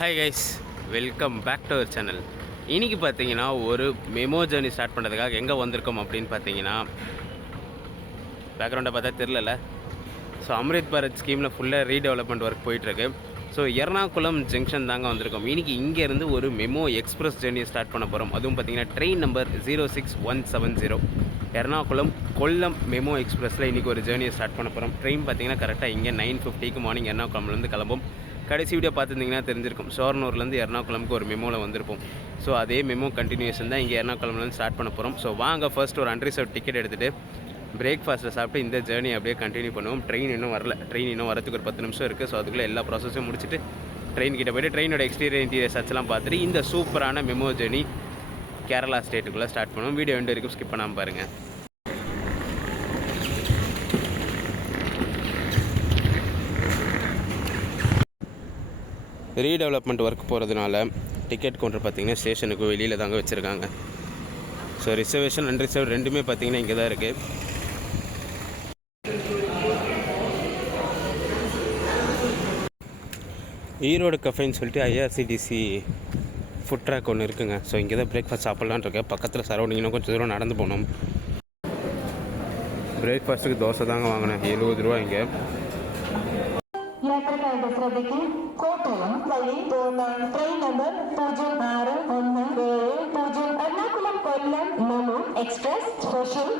Hi guys, welcome back to our channel. இன்றைக்கி பார்த்தீங்கன்னா ஒரு மெமோ ஜேர்னி ஸ்டார்ட் பண்ணுறதுக்காக எங்கே வந்திருக்கோம் அப்படின்னு பார்த்தீங்கன்னா, பேக்ரவுண்டை பார்த்தா தெரிலல. ஸோ அம்ரித் பாரத் ஸ்கீமில் ஃபுல்லாக ரீடெவலப்மெண்ட் ஒர்க் போயிட்டுருக்கு. ஸோ எர்ணாகுளம் ஜங்ஷன் தாங்க வந்திருக்கோம். இன்றைக்கி இங்கேருந்து ஒரு மெமோ எக்ஸ்பிரஸ் ஜேர்னியை ஸ்டார்ட் பண்ண போகிறோம். அதுவும் பார்த்தீங்கன்னா train number 06170 Ernakulam Kollam MEMU எக்ஸ்பிரஸில் இன்றைக்கி ஒரு ஜேர்னியை ஸ்டார்ட் பண்ண போகிறோம். ட்ரெயின் பார்த்தீங்கன்னா கரெக்டாக இங்கே 9:50 மார்னிங் எர்ணாகுளம்லேருந்து கிளம்பும். கடைசி வீடியோ பார்த்துருந்தீங்கன்னா தெரிஞ்சிருக்கும், ஷோர்னூர்லேருந்து எர்ணாகுளம்க்கு ஒரு மெமோவில் வந்திருப்போம். ஸோ அதே மெமோ கண்டினியூஷன் தான் இங்கே எர்ணாகுளம்லேருந்து ஸ்டார்ட் பண்ண போகிறோம். ஸோ வாங்க ஃபர்ஸ்ட் ஒரு அன்ரிசர்வ் டிக்கெட் எடுத்துகிட்டு பிரேக்ஃபாஸ்ட்டில் சாப்பிட்டு இந்த ஜேர்னி அப்படியே கண்டினியூ பண்ணுவோம். ட்ரெயின் இன்னும் வரல. ட்ரெயின் இன்னும் வரதுக்கு ஒரு 10 நிமிஷம் இருக்குது. ஸோ அதுக்குள்ளே எல்லா ப்ராசஸும் முடிச்சுட்டு ட்ரெயின் கிட்ட போய்ட்டு ட்ரெயினோட இன்டீரியர் சர்ச்லாம் பார்த்துட்டு இந்த சூப்பரான மெமோ ஜேர்னி கேரளா ஸ்டேட்டுக்குள்ளே ஸ்டார்ட் பண்ணுவோம். வீடியோ எண்டு வரைக்கும் ஸ்கிப் பண்ணாமல் பாருங்கள். ரீடெவலப்மெண்ட் ஒர்க் போகிறதுனால டிக்கெட் கவுண்டர் பார்த்திங்கன்னா ஸ்டேஷனுக்கு வெளியில் தாங்க வச்சுருக்காங்க. ஸோ ரிசர்வேஷன் அன்ரிசர்வ் ரெண்டுமே பார்த்திங்கன்னா இங்கே தான் இருக்குது. ஈரோடு கஃபேன்னு சொல்லிட்டு ஐஆர்சிடிசி ஃபுட் ட்ராக் ஒன்று இருக்குங்க. ஸோ இங்கே தான் பிரேக்ஃபாஸ்ட் சாப்பிட்லான் இருக்கேன். பக்கத்தில் சரௌண்டிங்னா கொஞ்சம் தூரம் நடந்து போகணும். பிரேக்ஃபாஸ்ட்டுக்கு தோசை தாங்க வாங்கினேன், 70 ரூபா இங்கே. യാത്രക്കാരുടെ ശ്രദ്ധയ്ക്ക് കോട്ടയം വഴി പോകുന്ന train number 0617 Ernakulam Kollam MEMU express special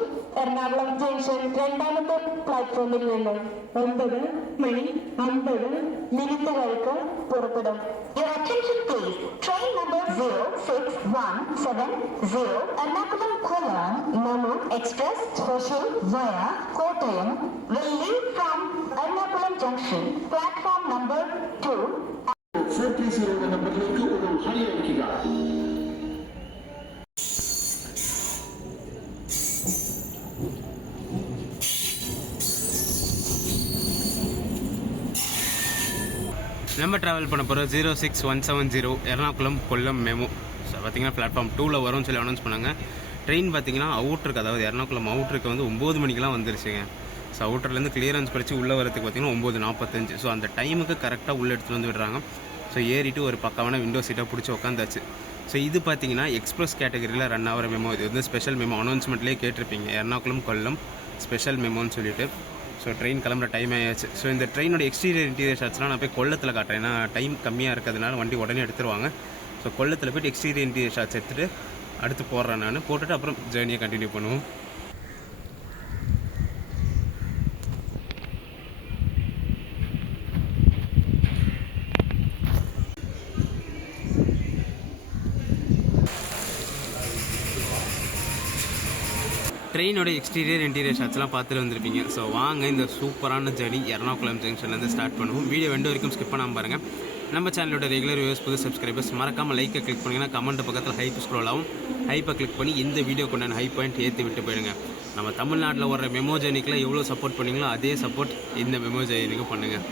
Ernakulam junction രണ്ടാമത്തെ പ്ലാറ്റ്ഫോമിൽ നിന്ന് 9:50 പുറപ്പെടും. Your attention please. Train number 06170 Ernakulam Kollam Memu Express Special via Kottayam will leave from Ernakulam Junction, platform number 2. 430 എന്ന നമ്പറിലേക്ക് ഒരു ഹരി അയക്കുക. நம்ம ட்ராவல் பண்ண போகிற 06170 எர்ணாகுளம் கொல்லம் மெமோ. ஸோ பார்த்திங்கன்னா பிளாட்ஃபார்ம் 2ல் வரும்னு சொல்லி அனௌன்ஸ் பண்ணாங்க. ட்ரெயின் பார்த்திங்கன்னா அவுட்ருக்கு, அதாவது எர்ணாகுளம் அவுட்ருக்கு வந்து 9 மணிக்கெலாம் வந்துருச்சுங்க. ஸோ அவுட்டர்லேருந்து கிளியரன்ஸ் படித்து உள்ளே வரதுக்கு பார்த்திங்கன்னா 9:45. ஸோ அந்த டைமுக்கு கரெக்டாக உள்ளே எடுத்துகிட்டு வந்து விடுறாங்க. ஸோ ஏறிட்டு ஒரு பக்கமான விண்டோ சீட்டாக பிடிச்சி உட்காந்தாச்சு. ஸோ இது பார்த்திங்கன்னா எக்ஸ்பிரஸ் கேட்டகரியில் ரன் ஆகிற மெமோ. இது வந்து ஸ்பெஷல் மெமோ, அனௌன்ஸ்மெண்ட்லேயே கேட்டிருப்பீங்க, எர்ணாகுளம் கொல்லம் ஸ்பெஷல் மெமோன்னு சொல்லிட்டு. ஸோ ட்ரெயின் கிளம்புற டைம் ஆயாச்சு. ஸோ இந்த ட்ரெயினோட இன்டீரியர் ஷாட்ஸ்லாம் நான் போய் கொல்லத்தில் காட்டுறேன். ஏன்னா டைம் கம்மியாக இருக்கிறதுனால வண்டி உடனே எடுத்துருவாங்க. ஸோ கொல்லத்தில் போய்ட்டு இன்டீரியர் ஷாட்ஸ் எடுத்துகிட்டு அடுத்து போடுறேன். நான் போட்டுட்டு அப்புறம் ஜேர்னியை கண்டினியூ பண்ணுவோம். ட்ரெயினோட இன்டீரியர் ஷாட்ஸ்லாம் பார்த்துட்டு வந்திருப்பீங்க. ஸோ வாங்க இந்த சூப்பரான ஜேர்னி எர்ணாகுளம் ஜங்ஷன்லேருந்து ஸ்டார்ட் பண்ணுவோம். வீடியோ ரெண்டு வரைக்கும் ஸ்கிப் பண்ணாமல் பாருங்கள். நம்ம சேனலோட ரெகுலர் வியூவர்ஸ், புது சப்ஸ்கிரைபர்ஸ் மறக்காமல் லைக்கை கிளிக் பண்ணிங்கன்னா கமெண்ட் பக்கத்தில் ஹைப் ஸ்க்ரோல் ஆகும். ஹைப்பை கிளிக் பண்ணி இந்த வீடியோ கொண்டான ஹை பாயிண்ட் ஏற்றி விட்டு போயிடுங்க. நம்ம தமிழ்நாட்டில் வர மெமோ ஜேர்னிக்கெலாம் எவ்வளோ சப்போர்ட் பண்ணிங்களோ அதே சப்போர்ட் இந்த மெமோ ஜேர்னிக்கு பண்ணுங்கள்.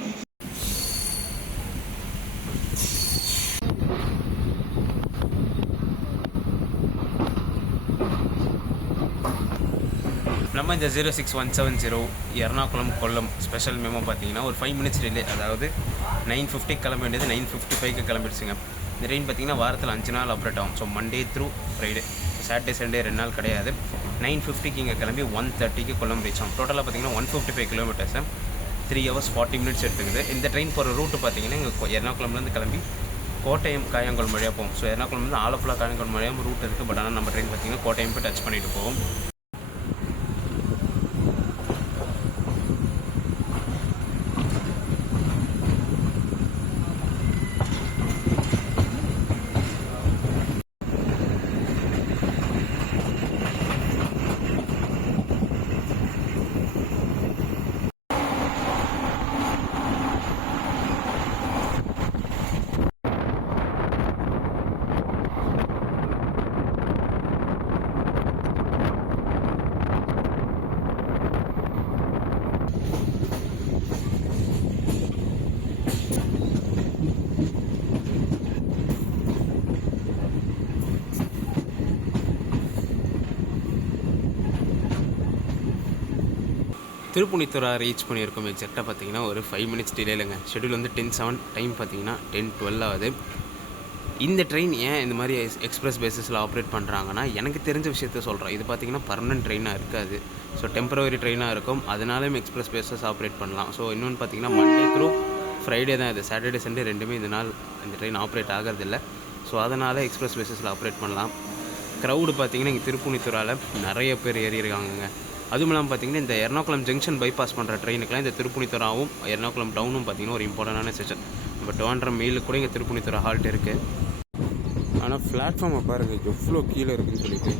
நம்ம இந்த 06170 எர்ணாகுளம் கொல்லம் ஸ்பெஷல் மெமோ பார்த்தீங்கன்னா ஒரு 5 மினிட்ஸ் டிலே, அதாவது 9:50 கிளம்ப வேண்டியது 9:55 கிளம்பிடுச்சுங்க. இந்த ட்ரெயின் பார்த்தீங்கன்னா வாரத்தில் 5 நாள் ஆப்ரேட் ஆகும். So Monday through Friday, Saturday Sunday 2 நாள் கிடையாது. 9:50 இங்கே கிளம்பி 1:30 கொல்லம் ரீச் ஆகும். டோட்டலாக பார்த்தீங்கன்னா 155 கிலோமீட்டர்ஸ், 3 hours 40 minutes எடுத்துக்குது. இந்த ட்ரெயின் போகிற ரூட்டு பார்த்தீங்கன்னா இங்கே எர்ணாகுளம்லேருந்து கிளம்பி கோட்டயம் காயங்குளம் வழியாக போகும். ஸோ எர்ணாகுளம்லேருந்து ஆலப்புழா காயங்குளம் வழியாக ரூட் இருக்குது. பட் ஆனால் நம்ம ட்ரெயின் பார்த்தீங்கன்னா கோட்டயம் போய் டச் பண்ணிட்டு போகும். திருப்புனித்துறா ரீச் பண்ணியிருக்கோம். எக்ஸாக்டாக பார்த்தீங்கன்னா ஒரு 5 மினிட்ஸ் டிலேலங்க. ஷெட்யூல் வந்து 10:07, டைம் பார்த்தீங்கன்னா 10:12 ஆகுது. இந்த ட்ரெயின் ஏன் இந்த மாதிரி எக்ஸ்பிரஸ் பேசிஸில் ஆப்ரேட் பண்ணுறாங்கன்னா, எனக்கு தெரிஞ்ச விஷயத்த சொல்கிறேன். இது பார்த்திங்கன்னா பர்மனெண்ட் ட்ரெயினாக இருக்காது. ஸோ டெம்பரவரி ட்ரெயினாக இருக்கும். அதனாலும் எக்ஸ்பிரஸ் பேசஸ் ஆப்ரேட் பண்ணலாம். ஸோ இன்னொன்று பார்த்திங்கன்னா மண்டே த்ரூ ஃப்ரைடே தான் இது. சாட்டர்டே சண்டே ரெண்டுமே இந்த நாள் இந்த ட்ரெயின் ஆப்ரேட் ஆகிறதில்ல. ஸோ அதனால் எக்ஸ்பிரஸ் பேசஸில் ஆப்ரேட் பண்ணலாம். க்ரௌடு பார்த்திங்கன்னா இங்கே திருப்புனித்துறாவில் நிறைய பேர் ஏறியிருக்காங்கங்க. அதுவும் இல்லாமல் பார்த்திங்கன்னா இந்த எர்ணாகுளம் ஜங்ஷன் பைபாஸ் பண்ணுற ட்ரெயினுக்கெலாம் இந்த திருப்புனித்துறாவும் எர்ணாகுளம் டவுனும் பார்த்திங்கன்னா ஒரு இம்பார்ட்டண்டான ஸ்டேஷன். இப்போ 200 மைலுக்கு கூட இங்கே திருப்புனித்துறா ஹால்ட் இருக்குது. ஆனால் பிளாட்ஃபார்மை பாருங்கள் எவ்வளோ கீழே இருக்குதுன்னு சொல்லிட்டு.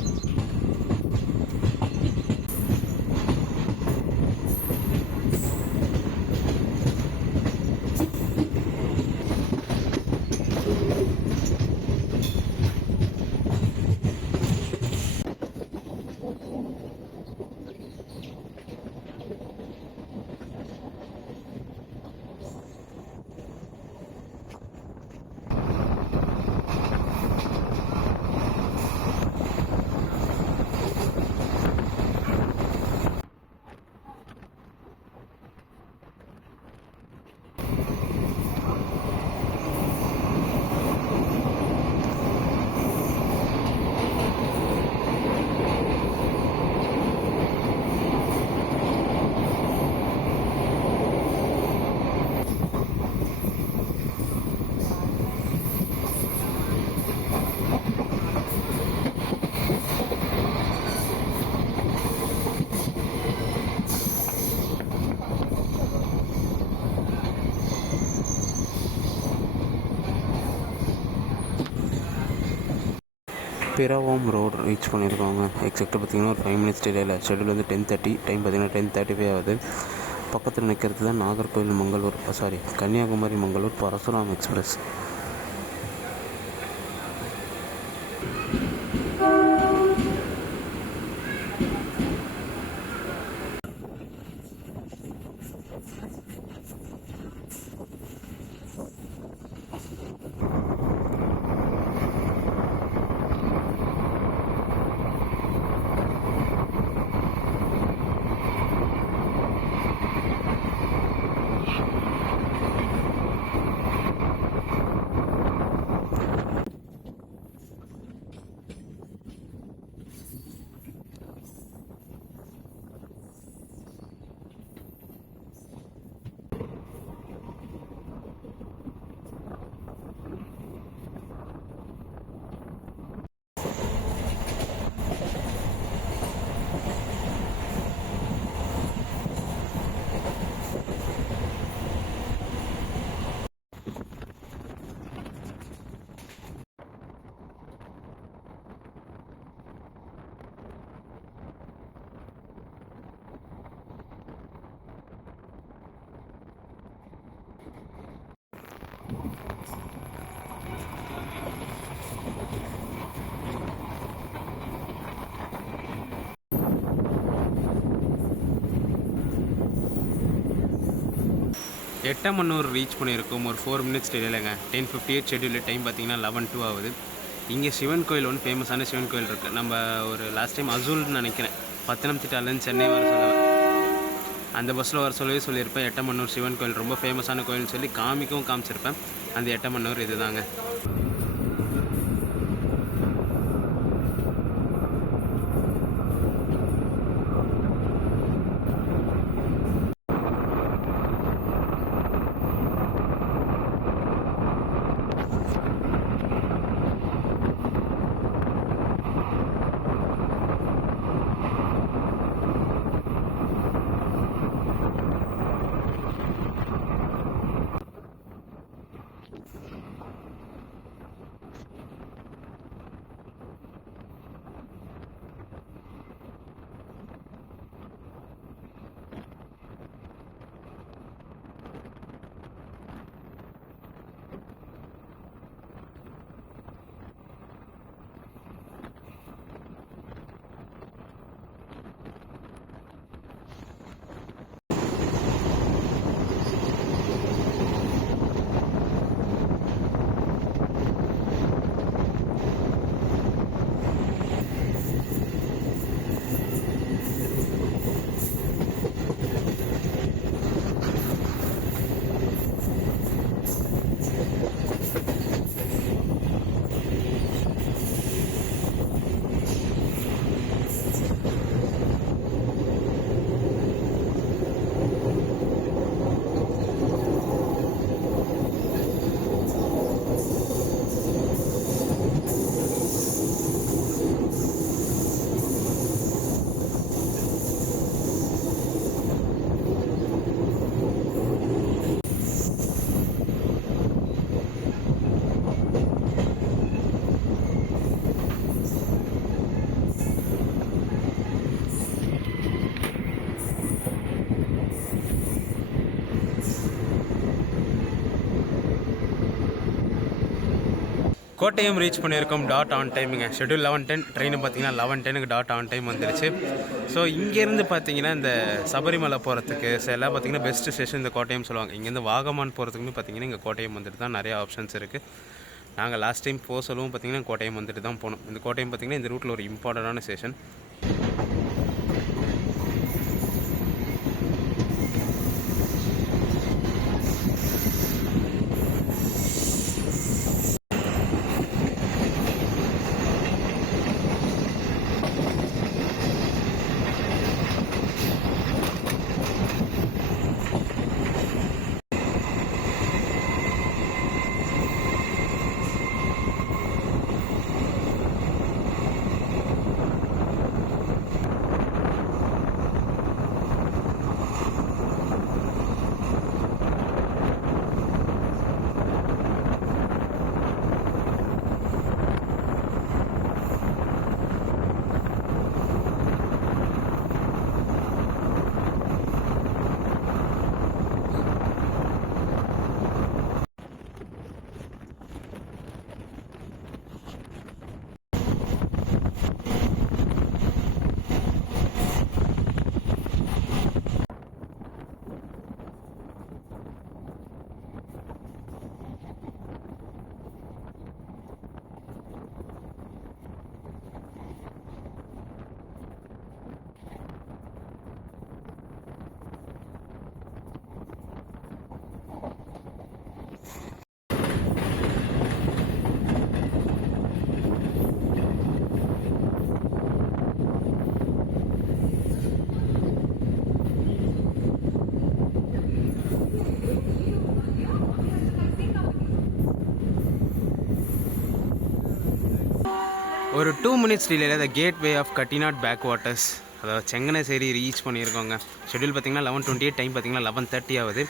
பிராவோம் ரோடு ரீச் பண்ணியிருக்காங்க. எக்ஸாக்டாக பார்த்திங்கன்னா ஒரு 5 மினிட்ஸ் டிலேயில். ஷெட்யூல் வந்து 10:30, டைம் பார்த்திங்கன்னா 10:35 ஆகுது. பக்கத்தில் நிற்கிறது தான் நாகர்கோவில் மங்களூர் கன்னியாகுமரி மங்களூர் பரசுராம் எக்ஸ்பிரஸ். எட்டமன்னூர் ரீச் பண்ணியிருக்கோம் ஒரு 4 மினிட்ஸ் டிலேலங்க. 10:58 ஷெட்யூல். டைம் பார்த்திங்கன்னா 11:02 ஆகுது. இங்கே சிவன் கோயில் ஒன்று ஃபேமஸான சிவன் கோயில் இருக்குது. நம்ம ஒரு லாஸ்ட் டைம் அசூல்னு நினைக்கிறேன், பத்தனம்திட்டாலேருந்து சென்னை வர சொல்ல அந்த பஸ்ஸில் வர சொல்லவே சொல்லியிருப்பேன். எட்டமன்னூர் சிவன் கோயில் ரொம்ப ஃபேமஸான கோயில்னு சொல்லி காமிச்சிருப்பேன். அந்த எட்டமன்னூர் இது தாங்க. கோட்டயம் ரீச் பண்ணியிருக்கோம் டாட் ஆன் டைமுங்க. ஷெட்யூல் 11:10, ட்ரெயின் பார்த்தீங்கன்னா 11:10 டாட் ஆன் டைம் வந்துருச்சு. ஸோ இங்கேருந்து பார்த்தீங்கன்னா இந்த சபரிமலை போகிறதுக்கு எல்லாம் பார்த்தீங்கன்னா பெஸ்ட் ஸ்டேஷன் இந்த கோட்டயம் சொல்லுவாங்க. இங்கேருந்து வாகமான் போகிறதுக்குமே பார்த்தீங்கன்னா இங்கே கோட்டயம் வந்துட்டு தான் நிறைய ஆப்ஷன்ஸ் இருக்குது. நாங்கள் லாஸ்ட் டைம் போக சொல்லவும் பார்த்தீங்கன்னா கோட்டயம் வந்துட்டு தான் போனோம். இந்த கோட்டயம் பார்த்தீங்கன்னா இந்த ரூட்டில் ஒரு இம்பார்ட்டண்டான ஸ்டேஷன். ஒரு 2 மினிட்ஸ் டிலேயில் the gateway of Kuttanad backwaters, அதாவது செங்கனசேரி ரீச் பண்ணியிருக்கோங்க. ஷெட்யூல் பார்த்தீங்கன்னா 11:28, டைம் பார்த்தீங்கன்னா 11:30 ஆகுது.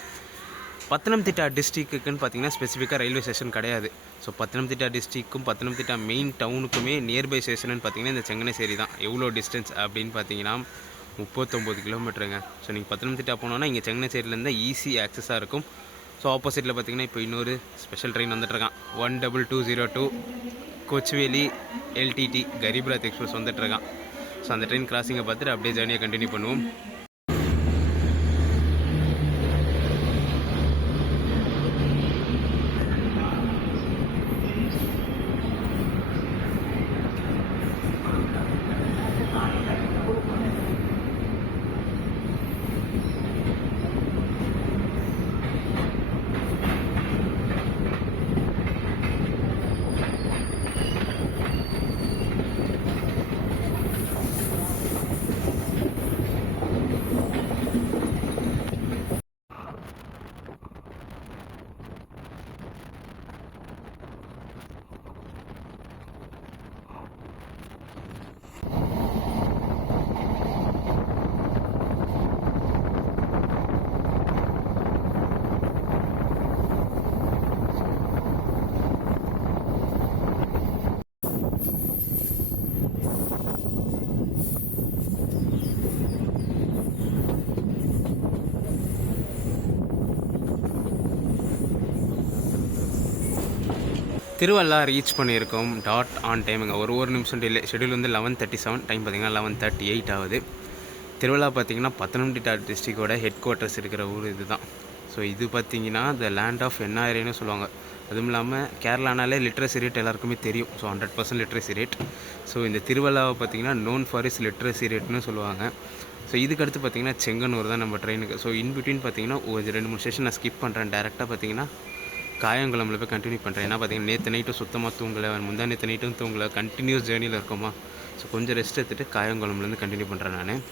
பத்தனம்திட்டா டிஸ்ட்ரிக்குன்னு பார்த்தீங்கன்னா ஸ்பெசிஃபிக்காக ரயில்வே ஸ்டேஷன் கிடையாது. ஸோ பத்தனம்திட்டா டிஸ்ட்ரிக்கும் பத்தனம்திட்டா மெயின் டவுனுக்குமே நியர்பை ஸ்டேஷன் பார்த்தீங்கன்னா இந்த செங்கனசேரி தான். எவ்வளோ டிஸ்டன்ஸ் அப்படின்னு பார்த்தீங்கன்னா 39 கிலோமீட்டருங்க. ஸோ நீங்கள் பத்தனம்திட்டா போனோன்னா இங்கே செங்கனசேரியிலேருந்து ஈஸி ஆக்சஸாக இருக்கும். ஸோ ஆப்போசிட்டில் பார்த்தீங்கன்னா இப்போ இன்னொரு ஸ்பெஷல் ட்ரெயின் வந்துட்டுருக்கான். 12202 கொச்சுவேலி LTT கரீப் ரத் எக்ஸ்பிரஸ் வந்துட்டுருக்கான். ஸோ அந்த ட்ரெயின் கிராசிங்கை பார்த்துட்டு அப்படியே ஜேர்னியை கண்டினியூ பண்ணுவோம். திருவள்ளா ரீச் பண்ணியிருக்கோம் டாட் ஆன் டைமுங்க. ஒரு நிமிஷம் டிலே. ஷெட்யூல் வந்து 11:37, டைம் பார்த்திங்கன்னா 11:38 ஆகுது. திருவள்ளா பார்த்திங்கன்னா பத்தனம்திட்டா டிஸ்ட்ரிக்டோட ஹெட் குவார்ட்டர்ஸ் இருக்கிற ஊர் இது தான். ஸோ இது பார்த்திங்கன்னா த லேண்ட் ஆஃப் NRAன்னு சொல்லுவாங்க. அதுவும் இல்லாமல் கேரளானாலே லிட்ரஸி ரேட் எல்லாருக்குமே தெரியும். So 100% literacy rate. ஸோ இந்த திருவள்ளாவை பார்த்திங்கன்னா நோன் ஃபார் இஸ் லிட்ரஸி ரேட்னு சொல்லுவாங்க. ஸோ இதுக்கடுத்து பார்த்திங்கன்னா செங்கனூர் தான் நம்ம ட்ரெயினுக்கு. ஸோ இன்பிட்வீன் பார்த்திங்கன்னா ஒரு 2-3 ஸ்டேஷன் நான் ஸ்கிப் பண்ணுறேன். டேரெக்டாக பார்த்திங்கன்னா காயங்குளம்ல போய் கண்டினியூ பண்ணுறேன். ஏன்னா பார்த்தீங்கன்னா நேற்று நைட்டும் சுத்தமாக தூங்கலை, முந்தா நேற்று நைட்டும் தூங்கலை, கண்டினியூஸ் ஜேர்னியில் இருக்கோமா. ஸோ கொஞ்சம் ரெஸ்ட் எடுத்துகிட்டு காயங்குளம்லேருந்து கண்டினியூ பண்ணுறேன் நான்.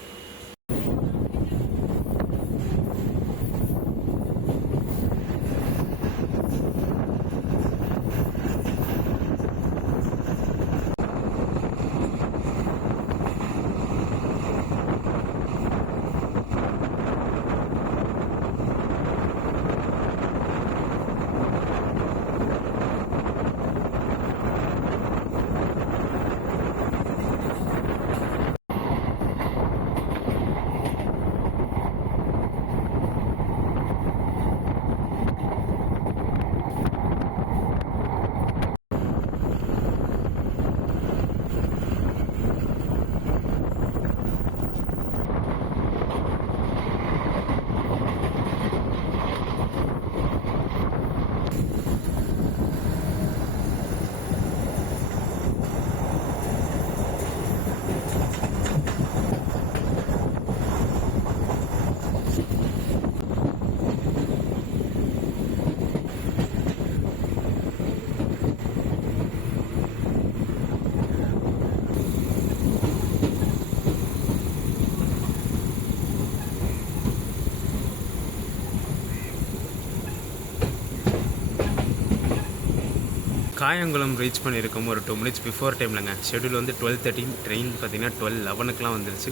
காயங்குளம் ரீச் பண்ணியிருக்கோம் ஒரு 2 மினிட்ஸ் பிஃபோர் டைம்லங்க. ஷெட்யூல் வந்து 12:13, ட்ரெயின் பார்த்தீங்கன்னா 12:11க்குலாம் வந்துருச்சு.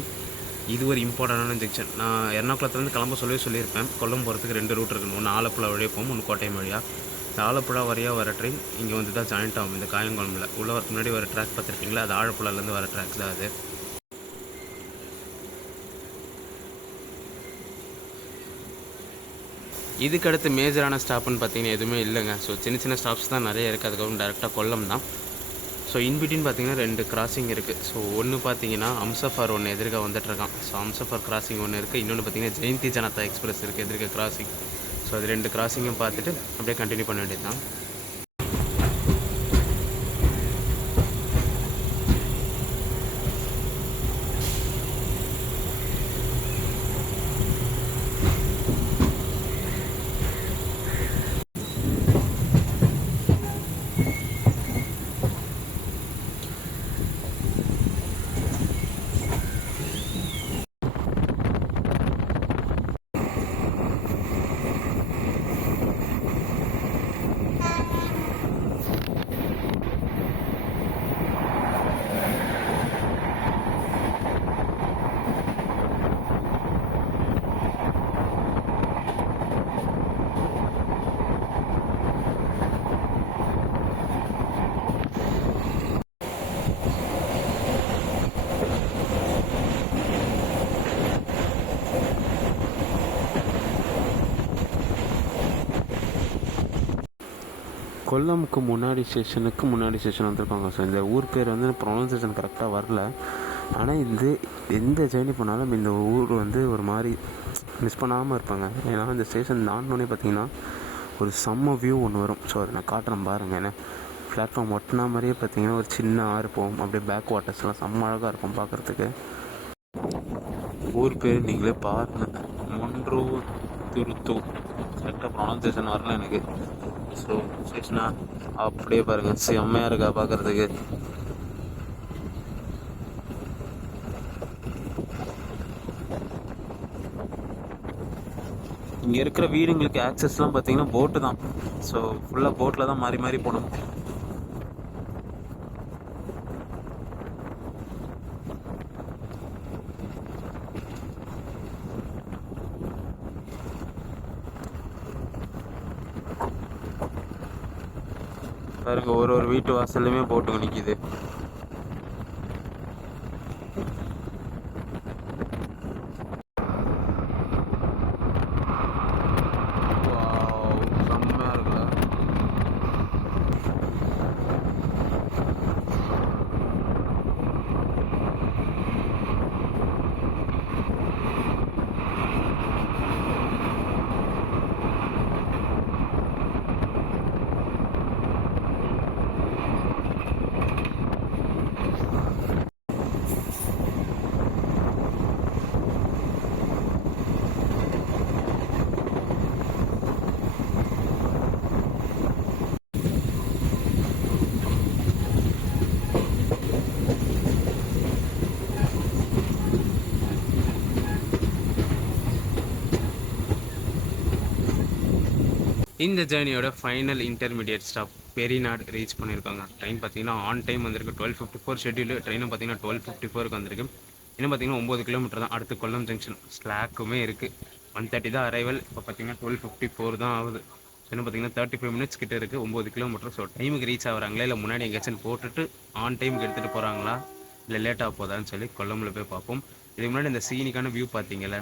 இது ஒரு இம்பார்ட்டண்டான ஜங்ஷன். நான் எர்ணாகுளத்துலேருந்து கிளம்ப சொல்லியிருப்பேன். கொல்லம் போகிறதுக்கு 2 ரூட் இருக்குன்னு, ஒன்று ஆலப்புழா வழியாக போகும், ஒன்று கோட்டயம் வழியாக. இந்த ஆலப்புழா வழியாக வர ட்ரெயின் இங்கே வந்து தான் ஜாயிண்ட் ஆகும் இந்த காயங்குளமில். உள்ளே வரக்கு முன்னாடி வர ட்ராக் பார்த்துருக்கீங்களா, அது ஆழப்புழாலேருந்து வர ட்ராக்ஸ் தான் அது. இதுக்கடுத்து மேஜரான ஸ்டாப்புன்னு பார்த்தீங்கன்னா எதுவுமே இல்லைங்க. ஸோ சின்ன சின்ன ஸ்டாப்ஸ் தான் நிறைய இருக்குது. அதுக்கப்புறம் டேரெக்டாக கொல்லம் தான். ஸோ இன்பிட்வீன் பார்த்தீங்கன்னா 2 கிராசிங் இருக்குது. ஸோ ஒன்று பார்த்தீங்கன்னா அம்சஃபார் ஒன்று எதிர்க்க வந்துட்டுருக்கான். ஸோ அம்சஃபார் கிராசிங் ஒன்று இருக்குது. இன்னொன்று பார்த்தீங்கன்னா ஜெயந்தி ஜனதா எக்ஸ்பிரஸ் இருக்குது எதிர்க்க கிராசிங். ஸோ அது 2 கிராசிங்கும் பார்த்துட்டு அப்படியே கண்டினியூ பண்ண வேண்டியது தான். கொல்லமுக்கு முன்னாடி ஸ்டேஷன் வந்திருக்காங்க. ஸோ இந்த ஊர் பேர் வந்து ப்ரொனன்சியேஷன் கரெக்டாக வரல. ஆனால் எந்த ஜேர்னி பண்ணாலும் இந்த ஊர் வந்து ஒரு மாதிரி மிஸ் பண்ணாமல் இருப்பாங்க. ஏன்னா இந்த ஸ்டேஷன் தாண்டினோடனே பார்த்தீங்கன்னா ஒரு செம்ம வியூ ஒன்று வரும். ஸோ அதை நான் காட்டுறேன் பாருங்கள். ஏன்னா பிளாட்ஃபார்ம் ஒட்டினா மாதிரியே பார்த்தீங்கன்னா ஒரு சின்ன ஆறு போகும். அப்படியே பேக் வாட்டர்ஸ்லாம் செம்ம அழகாக இருக்கும் பார்க்குறதுக்கு. ஊர் பேர் நீங்களே பாருங்கள், மொன்ட்ரோ துருத்து. கரெக்டாக ப்ரொனன்சியேஷன் வரல எனக்கு. ஸோ ஸ்டேஷனா அப்படியே பாருங்கள், செம்மையாக இருக்கா பார்க்குறதுக்கு. இங்கே இருக்கிற வீடுங்களுக்கு ஆக்சஸ்லாம் பார்த்தீங்கன்னா போட்டு தான். ஸோ ஃபுல்லாக போட்டில் தான் மாறி மாறி போகணும். பாருங்க, ஒரு வீட்டு வாசல்லையுமே போட்டு நிற்கிது. செம்மையாக இருக்குல்ல. இந்த ஜேர்னியோட ஃபைனல் இன்டர்மீடியட் ஸ்டாப் பெரிநாடு ரீச் பண்ணியிருக்காங்க. ட்ரெயின் பார்த்தீங்கன்னா ஆன் டைம் வந்திருக்கு. 12:54 ஷெட்யூல். ட்ரெயினும் பார்த்தீங்கன்னா 12:54க்கு வந்திருக்கு. இன்னும் பார்த்தீங்கன்னா 9 கிலோமீட்டர் தான். அடுத்து கொல்லம் ஜங்ஷன் ஸ்லாக்குமே இருக்குது. 1:30 தான் அரைவல். இப்போ பார்த்தீங்கன்னா 12:54 தான் ஆகுது. இன்னும் பார்த்தீங்கன்னா 35 மினிட்ஸ் கிட்ட இருக்குது. 9 கிலோமீட்டர். ஸோ டைமுக்கு ரீச் ஆகிறாங்களா, இல்லை முன்னாடி எங்கேயாச்சும் போட்டுட்டு ஆன் டைமுக்கு எடுத்துகிட்டு போகிறாங்களா, இல்லை லேட்டாக போதான்னு சொல்லி கொல்லமில் போய் பார்ப்போம். இதுக்கு முன்னாடி இந்த சீனிக்கான வியூ பார்த்தீங்களே,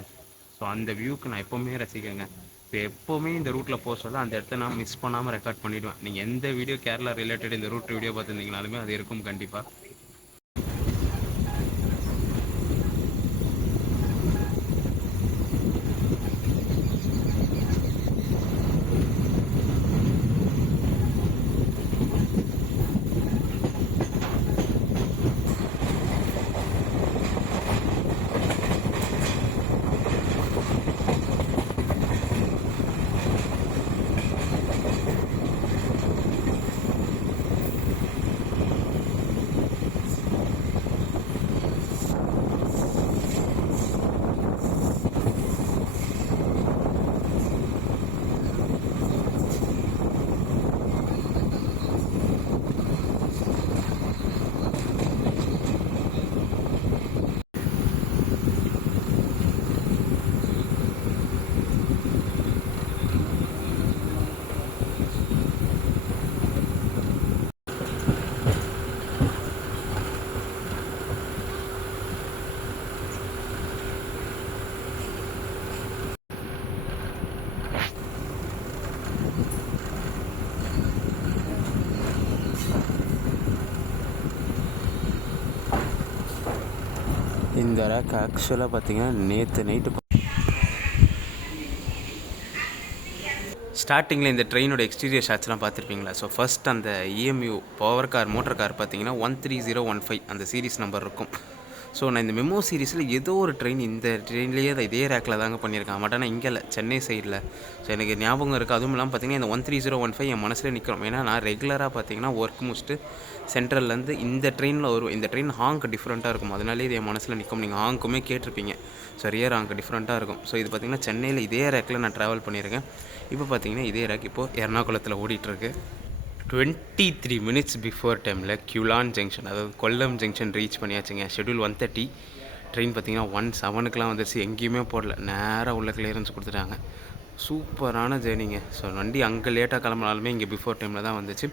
ஸோ அந்த வியூக்கு நான் எப்போவுமே ரசிக்கங்க. இப்போ எப்போவுமே இந்த ரூட்டில் போக சொல்ல அந்த இடத்த நான் மிஸ் பண்ணாமல் ரெக்கார்ட் பண்ணிவிடுவேன். நீங்கள் எந்த வீடியோ கேரளா ரிலேட்டட் இந்த ரூட் வீடியோ பார்த்துருந்தீங்கனாலுமே அது இருக்கும் கண்டிப்பாக. இந்த ரேக் ஆக்சுவலாக பார்த்தீங்கன்னா நேற்று நைட்டு ஸ்டார்டிங்கில் இந்த ட்ரெயினோட எக்ஸ்டீரியர் ஷாட்ஸ்லாம் பார்த்துருப்பீங்களா? ஸோ ஃபஸ்ட் அந்த EMU power car motor car பார்த்தீங்கன்னா 13015 அந்த சீரிஸ் நம்பர் இருக்கும். ஸோ நான் இந்த மெமோ சீரிஸில் ஏதோ ஒரு ட்ரெயின் இந்த ட்ரெயின்லேயே இதே ரேக்கில் தாங்க பண்ணியிருக்கேன். பட் ஆனால் இங்கே இல்லை, சென்னை சைடில். ஸோ எனக்கு ஞாபகம் இருக்குது. அதுவும் இல்லாமல் பார்த்தீங்கன்னா இந்த 13015 என் மனசில் நிற்கிறோம். ஏன்னா நான் ரெகுலராக பார்த்தீங்கன்னா ஒர்க் முடிச்சுட்டு சென்ட்ரல்லேருந்து இந்த ட்ரெயினில் வரும். இந்த ட்ரெயின் ஹாங்க் டிஃப்ரெண்ட்டாக இருக்கும், அதனாலே இது என் மனசில் நிற்கும். நீங்கள் ஹாங்க்குமே கேட்டிருப்பீங்க. ஸோ ரியர் ஹாங்க் டிஃப்ரெண்ட்டாக இருக்கும். ஸோ இது பார்த்திங்கன்னா சென்னையில் இதே ரேக்கில் நான் ட்ராவல் பண்ணியிருக்கேன். இப்போ பார்த்தீங்கன்னா இதே ரேக் இப்போது எர்ணாகுளத்தில் ஓடிட்டுருக்கு. 23 மினிட்ஸ் பிஃபோர் டைமில் கியூலான் ஜங்ஷன், அதாவது கொல்லம் ஜங்ஷன் ரீச் பண்ணியாச்சுங்க. ஷெட்யூல் 130. ட்ரெயின் பார்த்திங்கன்னா 17க்குலாம் வந்துருச்சு. எங்கேயுமே போடல, நேராக உள்ள கிளியரன்ஸ் கொடுத்துட்டாங்க. சூப்பரான ஜேர்னிங்க. ஸோ வண்டி அங்கே லேட்டாக கிளம்பினாலுமே இங்கே பிஃபோர் டைமில் தான் வந்துச்சு.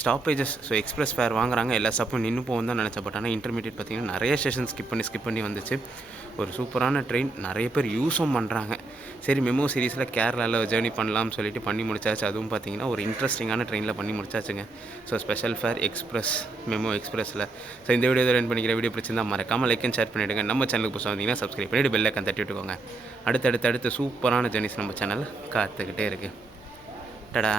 ஸ்டாப்பேஜஸ், ஸோ எக்ஸ்பிரஸ் ஃபேர் வாங்குறாங்க, எல்லா ஸ்டாப்பும் நின்று போகும் தான் நினச்சேன். பட் ஆனால் இன்டர்மீடியட் பார்த்திங்கன்னா நிறைய ஸ்டேஷன் ஸ்கிப் பண்ணி வந்துச்சு. ஒரு சூப்பரான ட்ரெயின், நிறைய பேர் யூஸும் பண்ணுறாங்க. சரி, மெமோ சீரிஸில் கேரளாவில் ஜேர்னி பண்ணலாம்னு சொல்லிட்டு பண்ணி முடிச்சாச்சு. அதுவும் பார்த்திங்கன்னா ஒரு இன்ட்ரெஸ்டிங்கான ட்ரெயினில் பண்ணி முடிச்சாச்சுங்க. So special fare express, MEMU எக்ஸ்பிரஸில். ஸோ இந்த வீடியோ ரன் பண்ணிக்கிற வீடியோ பிடிச்சிருந்தா மறக்காமல் லைக் அண்ட் ஷேர் பண்ணிவிடுங்க. நம்ம சேனலுக்கு புதுசாக வந்தீங்கன்னா சப்ஸ்கிரைப் பண்ணிவிட்டு பெல் ஐக்கான் தட்டி விட்டுக்கோங்க. அடுத்து சூப்பரான ஜேர்னிஸ் நம்ம சேனல் காத்துக்கிட்டே இருக்குது. டடா.